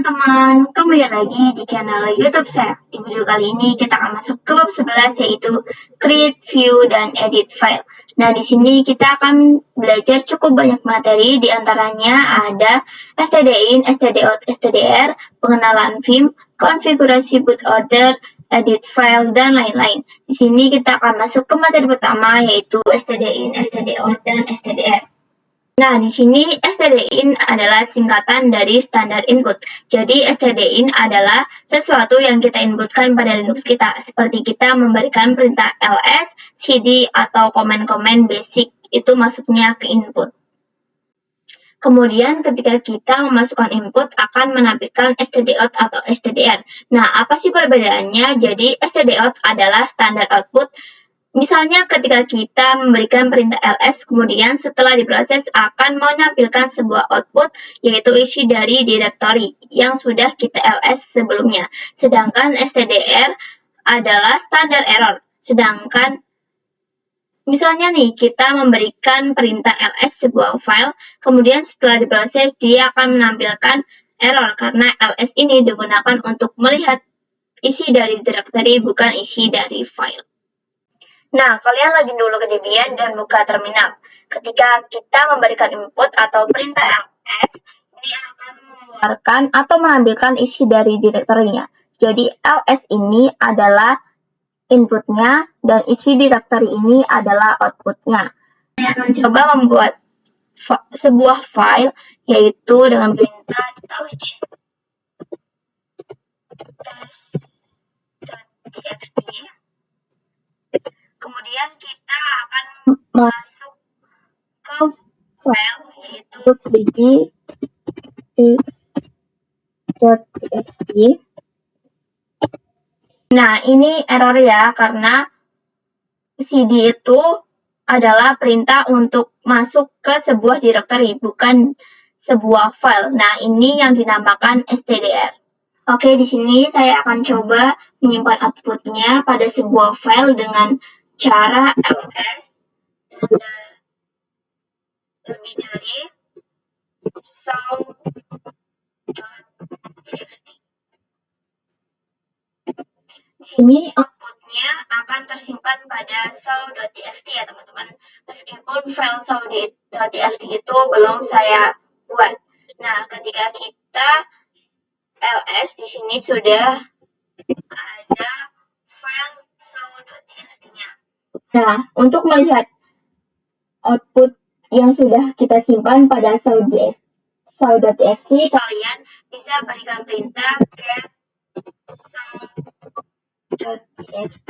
teman-teman, kembali lagi di channel YouTube saya. Di video kali ini kita akan masuk ke bab 11 yaitu create, view, dan edit file. Nah, di sini kita akan belajar cukup banyak materi, di antaranya ada stdin, stdout, stdr, pengenalan Vim, konfigurasi boot order, edit file, dan lain-lain. Di sini kita akan masuk ke materi pertama yaitu stdin, stdout, dan stdr. Nah, di sini stdin adalah singkatan dari standar input. Jadi, stdin adalah sesuatu yang kita inputkan pada Linux kita, seperti kita memberikan perintah ls, cd, atau komen-komen basic, itu masuknya ke input. Kemudian, ketika kita memasukkan input, akan menampilkan stdout atau stdr. Nah, apa sih perbedaannya? Jadi, stdout adalah standar output. Misalnya ketika kita memberikan perintah ls, kemudian setelah diproses akan menampilkan sebuah output, yaitu isi dari directory yang sudah kita ls sebelumnya. Sedangkan stdr adalah standar error. Sedangkan misalnya nih, kita memberikan perintah ls sebuah file, kemudian setelah diproses dia akan menampilkan error karena ls ini digunakan untuk melihat isi dari directory, bukan isi dari file. Nah, kalian login dulu ke Debian dan buka terminal. Ketika kita memberikan input atau perintah ls, ini akan mengeluarkan atau mengambilkan isi dari direktorinya. Jadi, ls ini adalah inputnya dan isi directory ini adalah outputnya. Saya akan coba membuat sebuah file, yaitu dengan perintah touch test.txt. Kemudian kita akan masuk ke file yaitu 3d.txt. Nah, ini error ya, karena cd itu adalah perintah untuk masuk ke sebuah directory, bukan sebuah file. Nah, ini yang dinamakan stdr. Oke, di sini saya akan coba menyimpan outputnya pada sebuah file dengan cara ls lebih dari show.txt. Di sini outputnya akan tersimpan pada show.txt ya teman-teman. Meskipun file show.txt itu belum saya buat. Nah, ketika kita ls di sini sudah ada file show.txt-nya. Nah, untuk melihat output yang sudah kita simpan pada show.txt, kalian bisa berikan perintah get show.txt.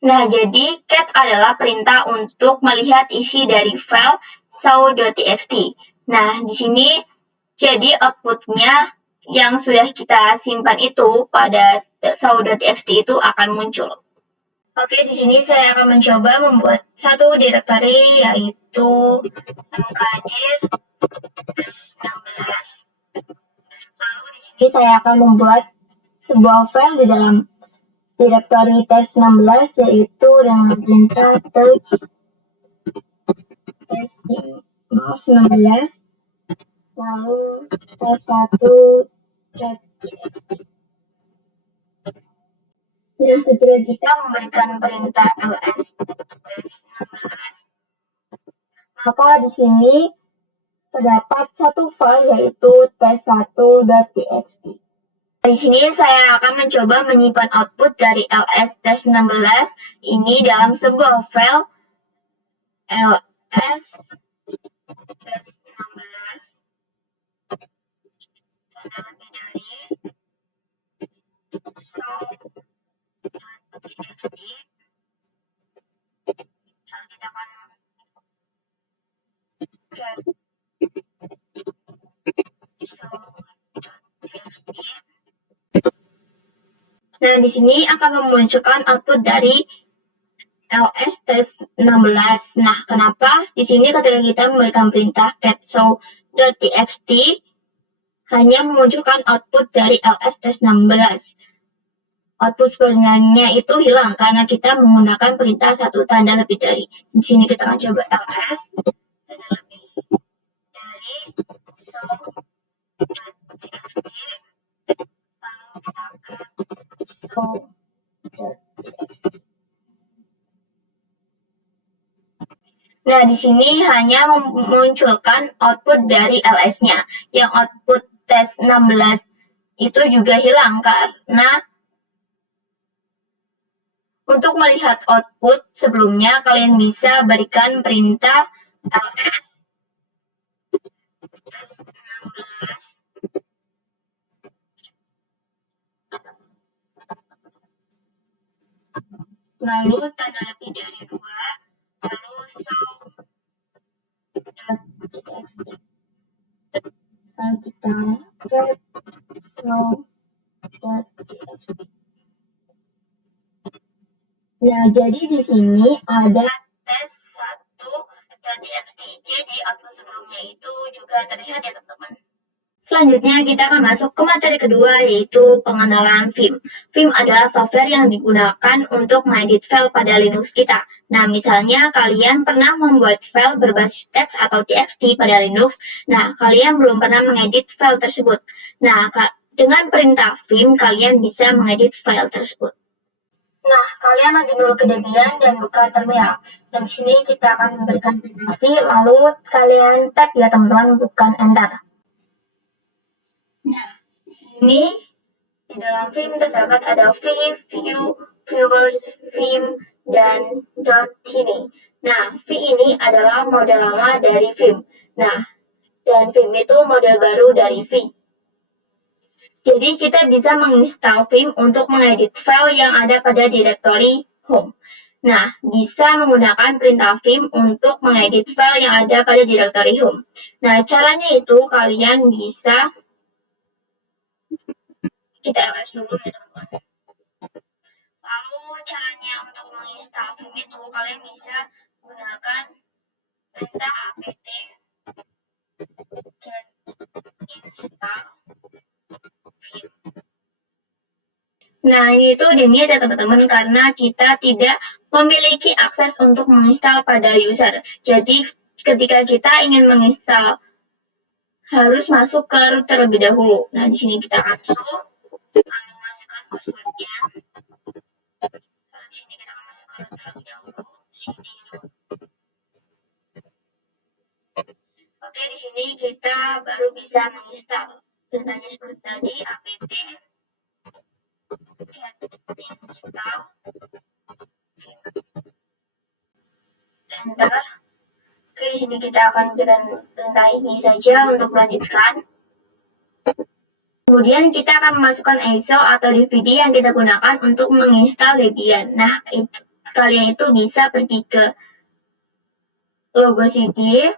Nah, jadi get adalah perintah untuk melihat isi dari file show.txt. Nah, di sini jadi outputnya yang sudah kita simpan itu pada show.txt itu akan muncul. Oke, di sini saya akan mencoba membuat satu directory yaitu mkdir test16. Lalu di sini saya akan membuat sebuah file di dalam directory test16 yaitu dengan perintah touch testing16 lalu test1.txt. Nah, ketika kita memberikan perintah ls test16, maka di sini terdapat satu file yaitu test1.txt. Di sini saya akan mencoba menyimpan output dari ls test16 ini dalam sebuah file ls test16 dan lebih dari show.txt. Lalu kita akan get show.txt. Nah, di sini akan memunculkan output dari ls test16. Nah, kenapa? Di sini ketika kita memberikan perintah get show.txt hanya memunculkan output dari ls test16. Output sebenarnya itu hilang karena kita menggunakan perintah satu tanda lebih dari. Di sini kita akan coba ls tanda lebih dari show.txt, lalu kita akan show.txt. Nah, di sini hanya memunculkan output dari ls-nya. Yang output tes 16 itu juga hilang karena untuk melihat output sebelumnya kalian bisa berikan perintah ls tes 16 lalu tanda lebih dari 2 lalu show.txt. Lalu kita get show.txt. Nah, jadi di sini ada tes 1.txt. Jadi output sebelumnya itu juga terlihat ya teman-teman. Selanjutnya kita akan masuk ke materi kedua, yaitu pengenalan Vim. Vim adalah software yang digunakan untuk mengedit file pada Linux kita. Nah, misalnya kalian pernah membuat file berbasis teks atau txt pada Linux, nah kalian belum pernah mengedit file tersebut. Nah, dengan perintah Vim, kalian bisa mengedit file tersebut. Nah, kalian lagi dulu ke Debian dan buka terminal. Dan di sini kita akan memberikan perintah V, lalu kalian tap ya teman-teman, bukan enter. Nah, di sini di dalam Vim terdapat ada V, View, Viewers, Vim, dan .ini. Nah, V ini adalah model lama dari Vim. Nah, dan Vim itu model baru dari V. Jadi kita bisa menginstal Vim untuk mengedit file yang ada pada direktori Home. Nah, bisa menggunakan perintah Vim untuk mengedit file yang ada pada direktori Home. Nah, caranya itu kalian bisa kita ls dulu ya teman-teman. Lalu caranya untuk menginstal Vim itu kalian bisa gunakan perintah apt get install Vim. Nah, ini itu diniat ya teman-teman karena kita tidak memiliki akses untuk menginstal pada user. Jadi ketika kita ingin menginstal harus masuk ke root terlebih dahulu. Nah, di sini kita akan show, lalu masukkan passwordnya. Lalu di sini kita akan masukkan root terlebih dahulu, cd root. Oke, di sini kita baru bisa menginstal. Perintahnya seperti tadi, apt get install Vim. Enter. Oke, di sini kita akan berikan perintah ini saja untuk melanjutkan. Kemudian kita akan memasukkan ISO atau DVD yang kita gunakan untuk menginstal Debian. Nah, kalian itu bisa pergi ke logo CD,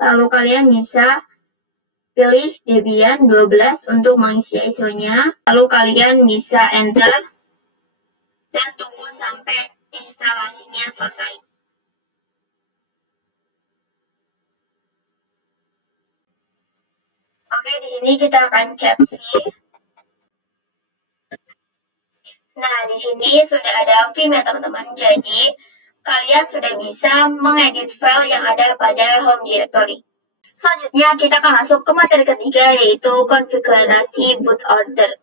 lalu kalian bisa pilih Debian 12 untuk mengisi ISO-nya, lalu kalian bisa enter dan tunggu sampai instalasinya selesai. Oke, di sini kita akan cek V. Nah, di sini sudah ada Vim ya teman-teman. Jadi, kalian sudah bisa mengedit file yang ada pada home directory. Selanjutnya, kita akan masuk ke materi ketiga, yaitu konfigurasi boot order.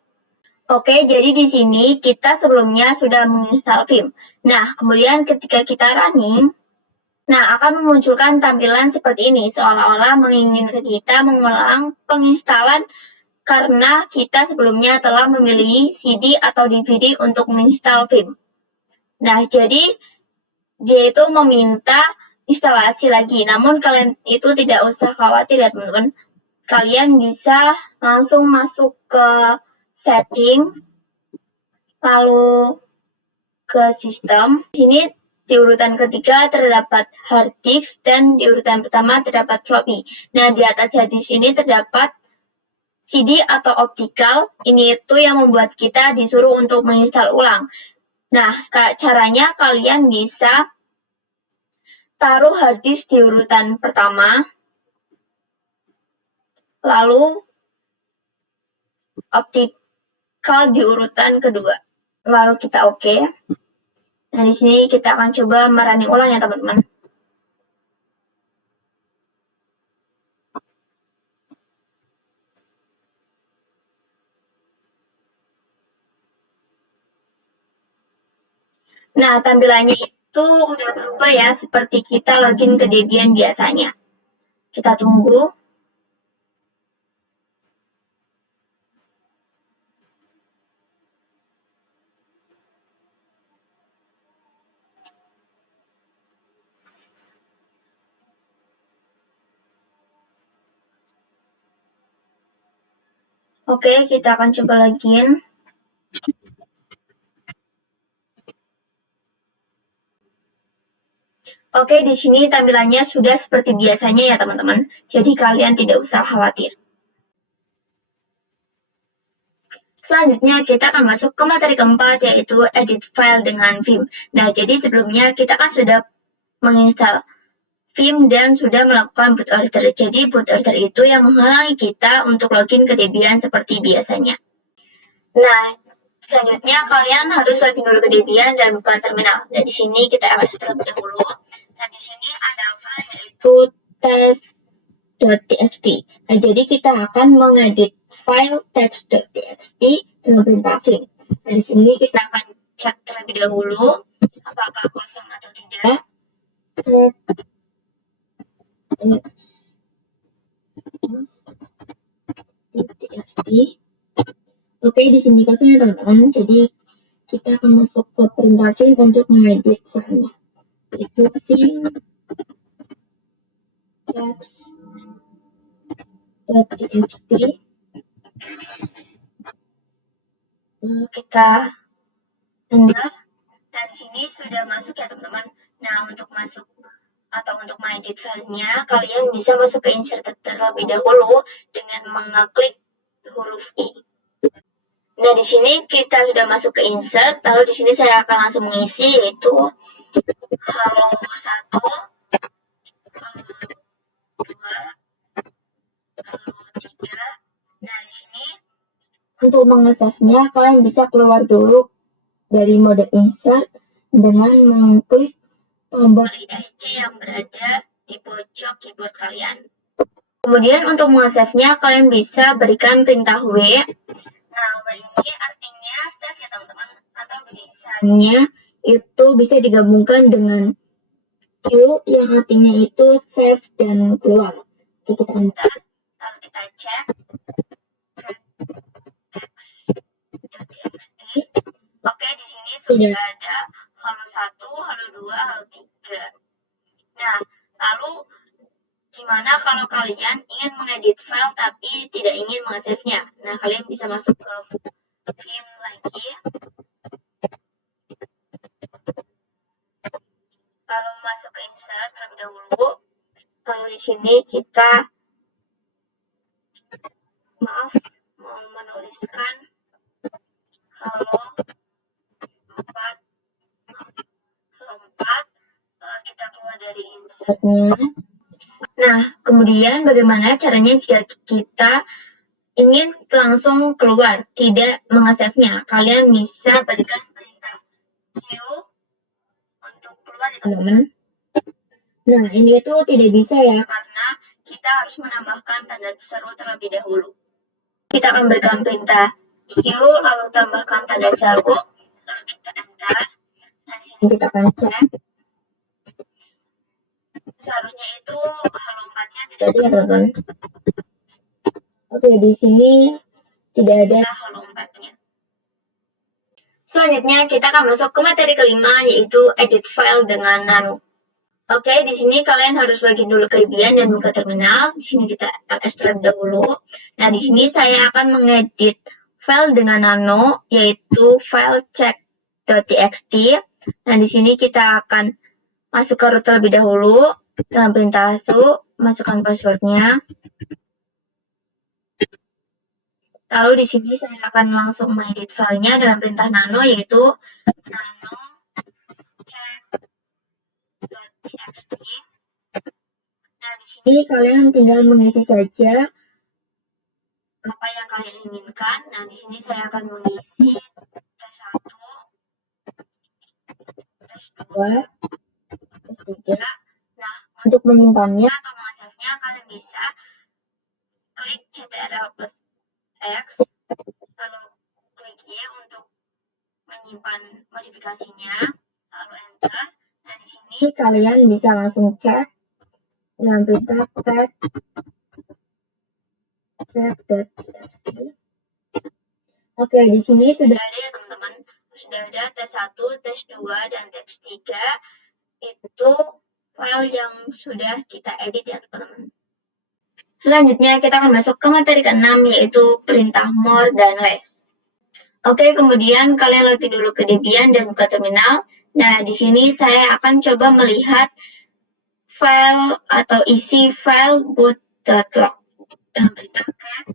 Oke, jadi di sini kita sebelumnya sudah menginstal Vim. Nah, kemudian ketika kita running, nah akan memunculkan tampilan seperti ini, seolah-olah menginginkan kita mengulang penginstalan karena kita sebelumnya telah memilih CD atau DVD untuk menginstal Vim. Nah, jadi dia itu meminta instalasi lagi. Namun kalian itu tidak usah khawatir ya teman-teman. Kalian bisa langsung masuk ke settings, lalu ke sistem. Di sini di urutan ketiga terdapat hard disk dan di urutan pertama terdapat floppy. Nah, di atas hard disk ini terdapat CD atau optical. Ini itu yang membuat kita disuruh untuk menginstal ulang. Nah, caranya kalian bisa taruh hard disk di urutan pertama, lalu optical di urutan kedua. Lalu kita oke. Nah, di sini kita akan coba merunning ulang ya teman-teman. Nah, tampilannya itu udah berubah ya, seperti kita login ke Debian biasanya. Kita tunggu. Oke, kita akan coba login. Oke, di sini tampilannya sudah seperti biasanya ya teman-teman. Jadi kalian tidak usah khawatir. Selanjutnya kita akan masuk ke materi keempat yaitu edit file dengan Vim. Nah, jadi sebelumnya kita kan sudah menginstal Vim dan sudah melakukan boot order. Jadi boot order itu yang menghalangi kita untuk login ke Debian seperti biasanya. Nah, selanjutnya kalian harus login dulu ke Debian dan buka terminal. Nah, di sini kita ls terlebih dahulu. Nah, di sini ada file yaitu test.txt. Nah, jadi kita akan mengedit file text.txt dengan perintah clean. Nah, di sini kita akan cek terlebih dahulu apakah kosong atau tidak. txt. Oke, di sini kosong ya teman-teman. Jadi kita akan masuk ke perintah clean untuk mengedit filenya. Itu vim text.txt. Kita enter. Dan di sini sudah masuk ya teman-teman. Nah, untuk masuk atau untuk mengedit filenya, kalian bisa masuk ke insert terlebih dahulu dengan mengklik huruf I. Nah, di sini kita sudah masuk ke insert, lalu di sini saya akan langsung mengisi yaitu halo 1, halo 2, halo 3. Nah, di sini untuk mengesahnya kalian bisa keluar dulu dari mode insert dengan mengklik tombol ISC yang berada di pojok keyboard kalian. Kemudian untuk mengesave-nya kalian bisa berikan perintah W. Nah, W ini artinya save ya teman-teman, atau biasanya itu bisa digabungkan dengan Q yang artinya itu save dan keluar. Kita enter, lalu kita cek text.txt. Oke, di sini sudah ada halo 1, halo 2, halo 3. Nah, lalu gimana kalau kalian ingin mengedit file tapi tidak ingin mengasave-nya? Nah, kalian bisa masuk ke Vim lagi. Lalu masuk ke insert terlebih dahulu. Lalu di sini kita mau menuliskan halo 4. Halo 4. Kita keluar dari insertnya. Nah, kemudian bagaimana caranya jika kita ingin langsung keluar, tidak mengasave-nya? Kalian bisa berikan perintah Q untuk keluar ya teman-teman. Nah, ini itu tidak bisa ya, karena kita harus menambahkan tanda seru terlebih dahulu. Kita akan berikan perintah Q, lalu tambahkan tanda seru, lalu kita enter. Nah, di sini kita akan cek. Seharusnya itu halo 4-nya tidak ada ya teman-teman. Oke, di sini tidak ada halo 4-nya. Selanjutnya kita akan masuk ke materi kelima yaitu edit file dengan Nano. Oke, di sini kalian harus login dulu ke Debian dan buka terminal. Di sini kita ls terlebih dahulu. Nah, di sini saya akan mengedit file dengan Nano yaitu file check.txt. Nah, di sini kita akan masuk ke root terlebih dahulu dengan perintah su, masukkan passwordnya. Lalu di sini saya akan langsung mengedit filenya dengan perintah nano yaitu nano check.txt. Nah, di sini kalian tinggal mengisi saja apa yang kalian inginkan. Nah, di sini saya akan mengisi tes 1, tes 2, tes 3. Nah, untuk menyimpannya atau mengasave-nya kalian bisa klik Ctrl plus X, lalu klik Y untuk menyimpan modifikasinya. lalu enter. Nah, di sini kalian bisa langsung cek dengan perintah check.txt. Oke, di sini sudah ada ya teman-teman. Sudah ada tes 1, tes 2, dan tes 3. Itu file yang sudah kita edit ya teman-teman. Selanjutnya kita akan masuk ke materi ke-6, yaitu perintah more dan less. Oke, kemudian kalian login dulu ke Debian dan buka terminal. Nah, di sini saya akan coba melihat file atau isi file boot.log. Dan perintah cat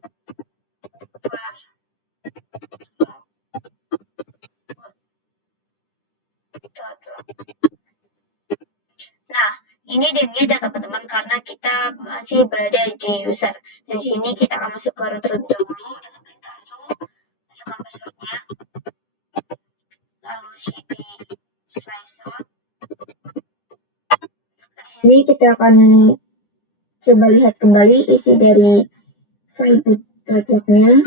Nah, ini dilihat ya teman-teman karena kita masih berada di user. Di sini kita akan masuk ke root terlebih dahulu dengan perintah su, masukkan passwordnya, lalu cd /root. Di sini kita akan coba lihat kembali isi dari file boot.log-nya.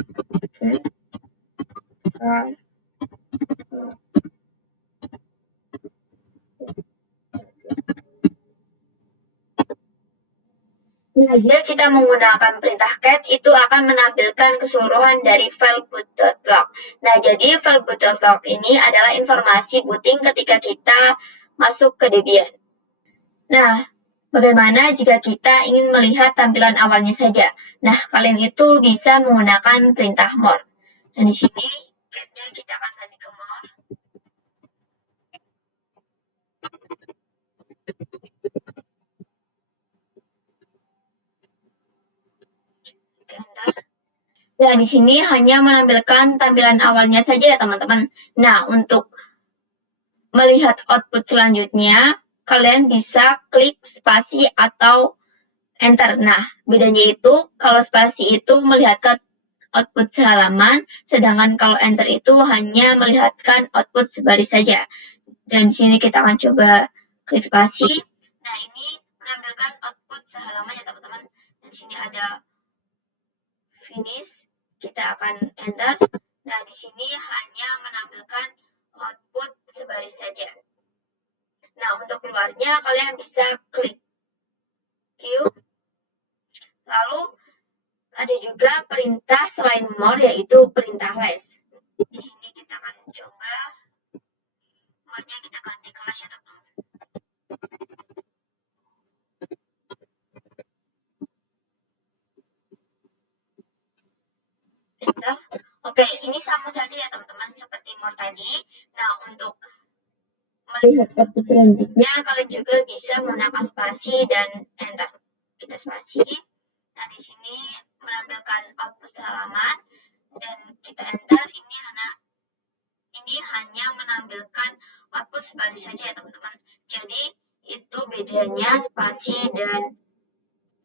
Nah, jika kita menggunakan perintah cat, itu akan menampilkan keseluruhan dari file boot.log. Nah, jadi file boot.log ini adalah informasi booting ketika kita masuk ke Debian. Nah, bagaimana jika kita ingin melihat tampilan awalnya saja? Nah, kalian itu bisa menggunakan perintah more. Dan di sini cat-nya kita akan ganti ke more. Enter. Nah, di sini hanya menampilkan tampilan awalnya saja ya teman-teman. Nah, untuk melihat output selanjutnya, kalian bisa klik spasi atau enter. Nah, bedanya itu kalau spasi itu melihatkan output sehalaman, sedangkan kalau enter itu hanya melihatkan output sebaris saja. Dan di sini kita akan coba klik spasi. Nah, ini menampilkan output sehalaman ya teman-teman. Di sini ada finish, kita akan enter. Nah, di sini hanya menampilkan output sebaris saja. Nah, untuk keluarnya kalian bisa klik Q. Lalu ada juga perintah selain more, yaitu perintah less. Di sini kita akan coba more-nya kita ganti ke less ya teman-teman. Enter. Oke, ini sama saja ya teman-teman seperti more tadi. Nah, untuk melihat output selanjutnya, kalian juga bisa menggunakan spasi dan enter. Kita spasi. Nah, di sini menampilkan output halaman dan kita enter. Ini hanya menampilkan output sebaris saja ya teman-teman. Jadi itu bedanya spasi dan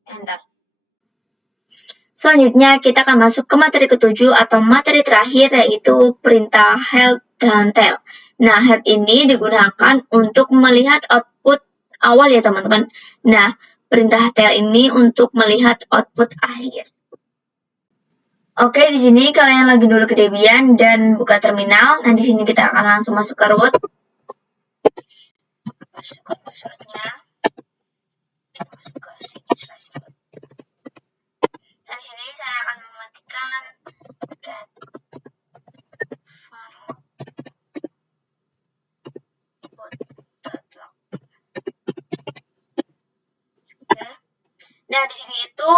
enter. Selanjutnya kita akan masuk ke materi ke-7 atau materi terakhir, yaitu perintah head dan tail. Nah, head ini digunakan untuk melihat output awal ya teman-teman. Nah, perintah tail ini untuk melihat output akhir. Oke, di sini kalian lagi dulu ke Debian dan buka terminal. Nah, di sini kita akan langsung masuk ke root. Masukkan passwordnya. Masuk ke sini /root. Dan di sini saya akan mematikan get boot.log. Nah, di sini itu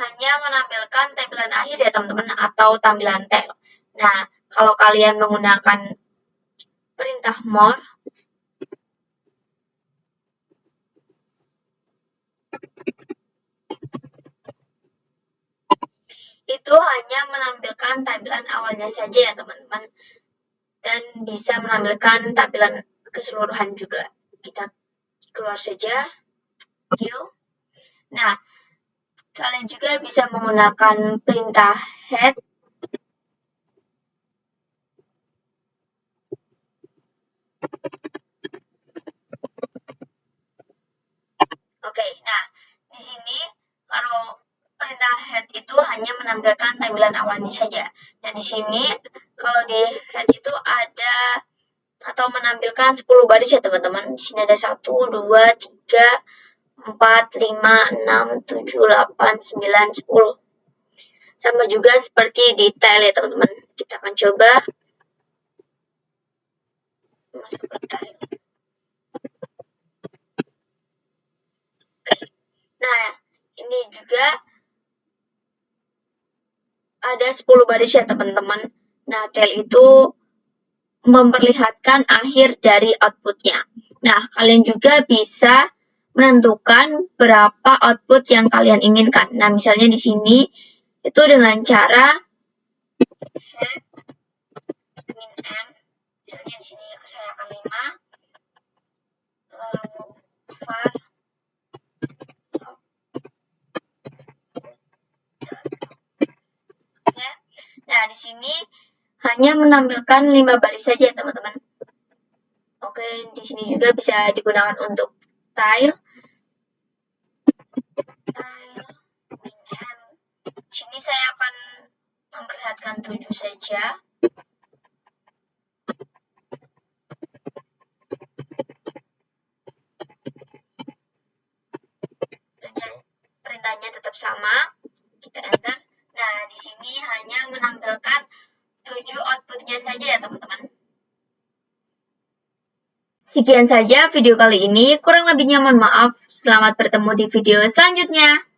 hanya menampilkan tampilan akhir ya teman-teman atau tampilan tail. Nah, kalau kalian menggunakan perintah more, itu hanya menampilkan tampilan awalnya saja ya teman-teman, dan bisa menampilkan tampilan keseluruhan juga. Kita keluar saja. Nah, kalian juga bisa menggunakan perintah head. Oke, nah di sini kalau perintah head itu hanya menampilkan tampilan awalnya saja. Dan di sini kalau di head itu ada atau menampilkan 10 baris ya teman-teman. Di sini ada 1, 2, 3, 4, 5, 6, 7, 8, 9, 10. Sama juga seperti detail ya teman-teman. Kita akan coba masuk ke tile. Nah, ini juga ada 10 baris ya teman-teman. Nah, tail itu memperlihatkan akhir dari outputnya. Nah, kalian juga bisa menentukan berapa output yang kalian inginkan. Nah, misalnya di sini itu dengan cara head min n. Misalnya di sini saya akan 5, lalu var ya. Nah, di sini hanya menampilkan 5 baris saja teman-teman. Oke, di sini juga bisa digunakan untuk tile. Min n. Di sini saya akan memperlihatkan 7 saja. Perintahnya tetap sama. Kita enter. Nah, di sini hanya menampilkan 7 outputnya saja ya teman-teman. Sekian saja video kali ini. Kurang lebihnya mohon maaf. Selamat bertemu di video selanjutnya.